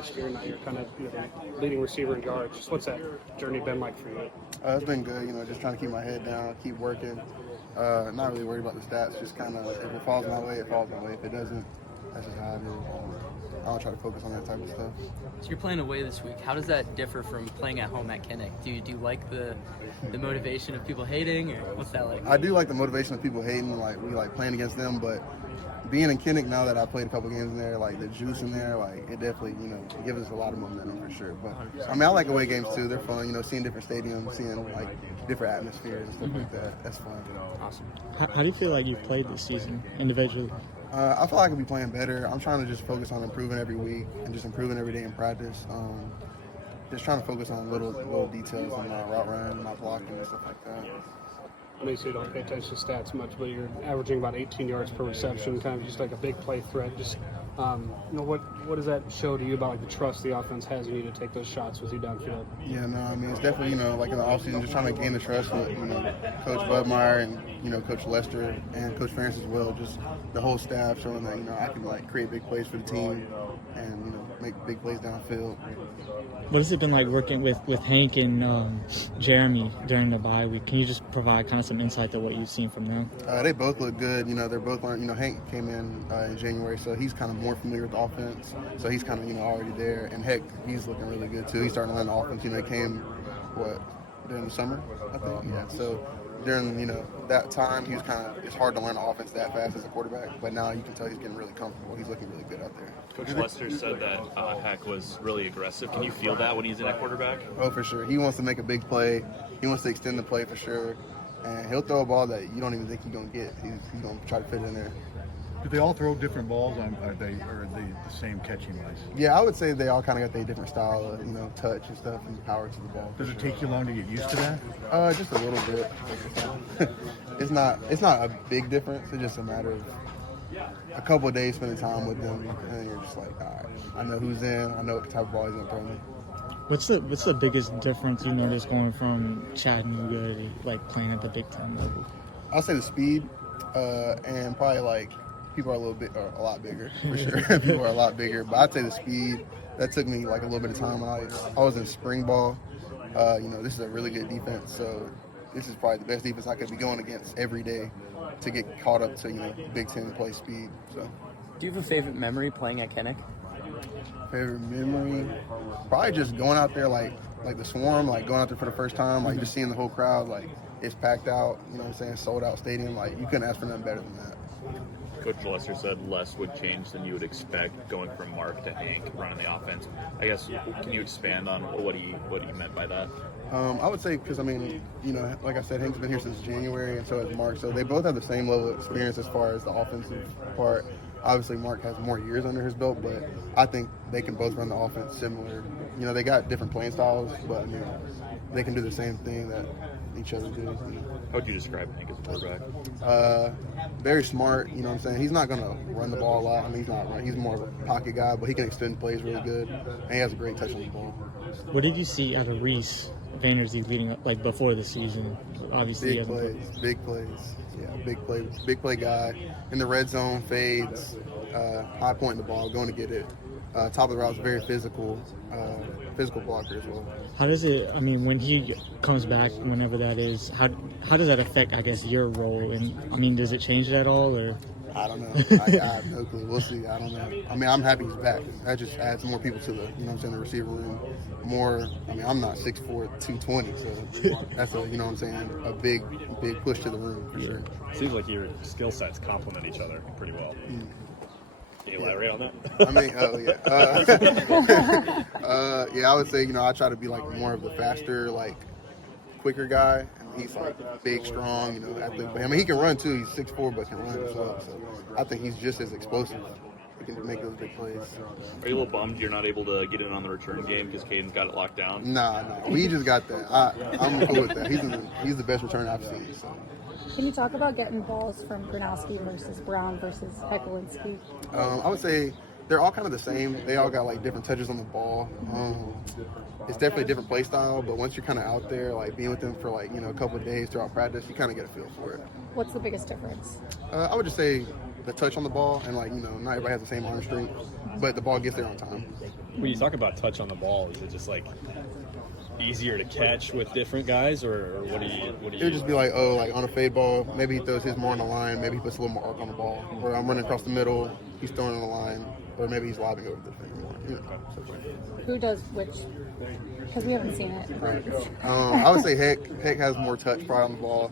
last year. Now you're kind of the leading receiver in yards. Just what's that journey been like for you? It's been good, just trying to keep my head down, keep working. Not really worried about the stats, just kind of, if it falls my way, it falls my way. If it doesn't, that's just how it is. I don't try to focus on that type of stuff. So you're playing away this week. How does that differ from playing at home at Kinnick? Do you like the motivation of people hating, or what's that like? I do like the motivation of people hating, like we like playing against them, but being in Kinnick now that I played a couple games in there, like the juice in there, like it definitely, gives us a lot of momentum for sure. But I mean, I like away games too. They're fun, seeing different stadiums, seeing like different atmospheres and stuff like that. That's fun. Awesome. How do you feel like you've played this season individually? I feel like I could be playing better. I'm trying to just focus on improving every week and just improving every day in practice. Just trying to focus on little details on my route run, my blocking, and stuff like that. I know you say you don't pay attention to stats much, but you're averaging about 18 yards per reception, kind of just like a big play threat. Just, what does that show to you about like the trust the offense has in you to take those shots with you downfield? Yeah, no, I mean, it's definitely, like in the offseason, just trying to gain the trust with, Coach Budmeyer and, Coach Lester and Coach Ferentz as well. Just the whole staff showing that, I can like create big plays for the team and, make big plays downfield. What has it been like working with Hank and Jeremy during the bye week? Can you just provide kind of some insight to what you've seen from them? They both look good. They're both learning. Hank came in January, so he's kind of more familiar with the offense. So he's kind of, already there. And Heck, he's looking really good too. He's starting to learn the offense. He came, during the summer, I think? Yeah. So during, that time, he was it's hard to learn the offense that fast as a quarterback. But now you can tell he's getting really comfortable. He's looking really good out there. Coach Lester said that Heck was really aggressive. Can you feel that when he's in at quarterback? Oh, for sure. He wants to make a big play. He wants to extend the play for sure. And he'll throw a ball that you don't even think he's going to get. He's going to try to fit it in there. Do they all throw different balls? Are they the same catching wise? Yeah, I would say they all kind of got their different style of, touch and stuff and power to the ball. Does it take you long to get used to that? Just a little bit. It's not a big difference. It's just a matter of a couple of days spending time with them, and you're just like, all right, I know who's in. I know what type of ball he's going to throw me. What's the biggest difference you notice going from Chattanooga to like playing at the Big Ten level? I'll say the speed, and probably like people are a lot bigger for sure. People are a lot bigger, but I'd say the speed. That took me like a little bit of time. I was in spring ball. This is a really good defense, so this is probably the best defense I could be going against every day to get caught up to Big Ten play speed. So, Do you have a favorite memory playing at Kinnick? favorite memory, probably just going out there like the Swarm, like going out there for the first time, like just seeing the whole crowd, like it's packed out, sold out stadium. Like you couldn't ask for nothing better than that. Coach Lester said less would change than you would expect going from Mark to Hank running the offense. I guess, can you expand on what he meant by that? I would say because, like I said, Hank's been here since January and so has Mark. So they both have the same level of experience as far as the offensive part. Obviously, Mark has more years under his belt, but I think they can both run the offense similar. They got different playing styles, but they can do the same thing that each other do. How would you describe Hank as a quarterback? Very smart, you know what I'm saying? He's not going to run the ball a lot. He's not right. He's more of a pocket guy, but he can extend plays really good, and he has a great touch on the ball. What did you see out of Reese Vandersee leading up, like before the season? Obviously, big plays. Yeah, big play guy. In the red zone, fades, high point the ball, going to get it. Top of the route is very physical blocker as well. How does it, when he comes back, whenever that is, how does that affect, I guess, your role? And, does it change it at all? Or? I don't know. I have no clue. We'll see. I don't know. I'm happy he's back. That just adds more people to the, the receiver room. More, I'm not 6'4", 220, so that's a big push to the room for sure. Seems like your skill sets complement each other pretty well. Can you elaborate on that? I would say, I try to be like more of the faster, like quicker guy. And he's like big, strong, athlete. But he can run too. He's 6'4", but can run as well. So I think he's just as explosive. He can make those big plays. Are you a little bummed you're not able to get in on the return game because Caden's got it locked down? Nah, we just got that. I'm cool with that. He's the best returner I've seen. So. Can you talk about getting balls from Gronowski versus Brown versus Hecklinski? I would say they're all kind of the same. They all got like different touches on the ball. It's definitely a different play style, but once you're kind of out there, like being with them for like, a couple of days throughout practice, you kind of get a feel for it. What's the biggest difference? I would just say the touch on the ball, and like, not everybody has the same arm strength, but the ball gets there on time. When you talk about touch on the ball, is it just like easier to catch with different guys, or what do you? It would just be like, like on a fade ball, maybe he throws his more on the line, maybe he puts a little more arc on the ball, or I'm running across the middle, he's throwing on the line, or maybe he's lobbing over the defender more. Who does which? Because we haven't seen it. I would say Heck has more touch probably on the ball.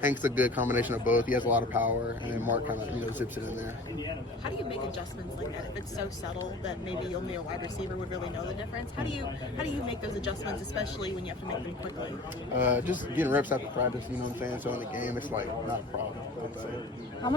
Hank's a good combination of both. He has a lot of power, and then Mark kind of zips it in there. How do you make adjustments like that if it's so subtle that maybe only a wide receiver would really know the difference? How do you make those adjustments, especially when you have to make them quickly? Just getting reps after practice, you know what I'm saying? So in the game, it's like not a problem. How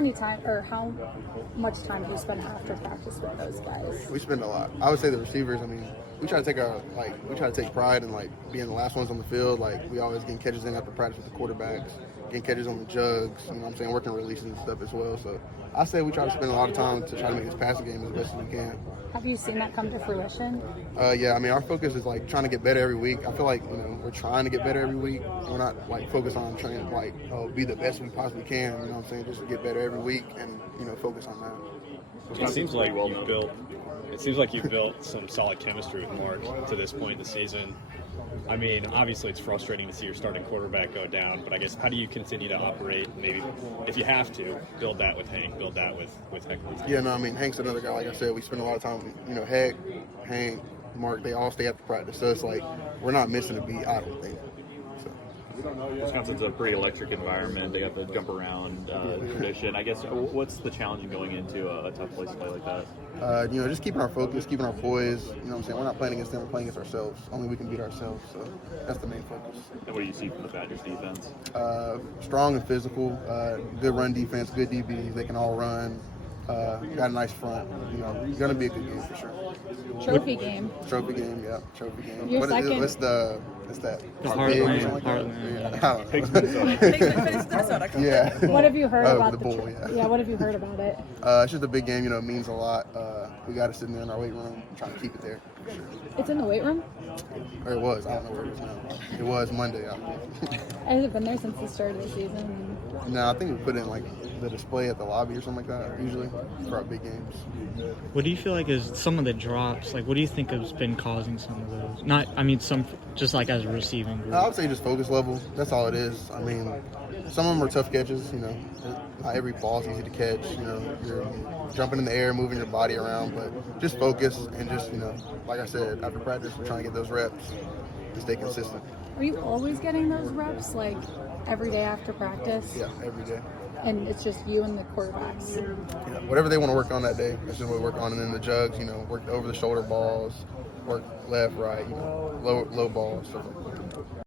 much time do you spend after practice with those guys? We spend a lot. I would say the receivers. I mean, we try to take pride in like being the last ones on the field. Like we always getting catches in after practice with the quarterbacks, getting catches on the jugs. You know what I'm saying? Working releases and stuff as well. So I say we try to spend a lot of time to try to make this passing game as best as we can. Have you seen that come to fruition? Yeah, I mean, our focus is like trying to get better every week. I feel like we're trying to get better every week. We're not like focused on trying to be the best we possibly can. You know what I'm saying? Just get better every week and focus on that. It seems like you've built some solid chemistry with Mark to this point in the season. I mean, obviously it's frustrating to see your starting quarterback go down, but I guess how do you continue to operate, maybe if you have to, build that with Hank, build that with Hecklinski? Yeah, no, I mean, Hank's another guy, like I said, we spend a lot of time, Heck, Hank, Mark, they all stay after practice, so it's like we're not missing a beat, I don't think. Wisconsin's a pretty electric environment. They got the jump around tradition. I guess what's the challenge in going into a tough place to play like that? Just keeping our focus, keeping our poise. You know what I'm saying? We're not playing against them, we're playing against ourselves. Only we can beat ourselves, so that's the main focus. And what do you see from the Badgers defense? Strong and physical, good run defense, good DBs. They can all run. Got a nice front. Going to be a good game for sure. Trophy game. Trophy game, yeah. Trophy game. Your second. What's that? The Heartland. Heartland. Yeah. What have you heard about the bowl? Yeah. What have you heard about it? It's just a big game. It means a lot. We got to sit in there in our weight room, trying to keep it there. For sure. It's in the weight room? Or it was. I don't know where it is now. It was Monday. Has it been there since the start of the season? No, I think we put in like the display at the lobby or something like that. Usually for our big games. What do you feel like is some of the drops? Like, what do you think has been causing some of those? Some just like as a receiving group. I would say just focus level. That's all it is. I mean, some of them are tough catches. Not every ball is easy to catch. You're jumping in the air, moving your body around, but just focus and just like I said, after practice, we're trying to get those reps and stay consistent. Are you always getting those reps, like every day after practice? Yeah, every day. And it's just you and the quarterbacks? Yeah, whatever they want to work on that day, that's just what we work on. And then the jugs, work over the shoulder balls, work left, right, low balls, stuff like that.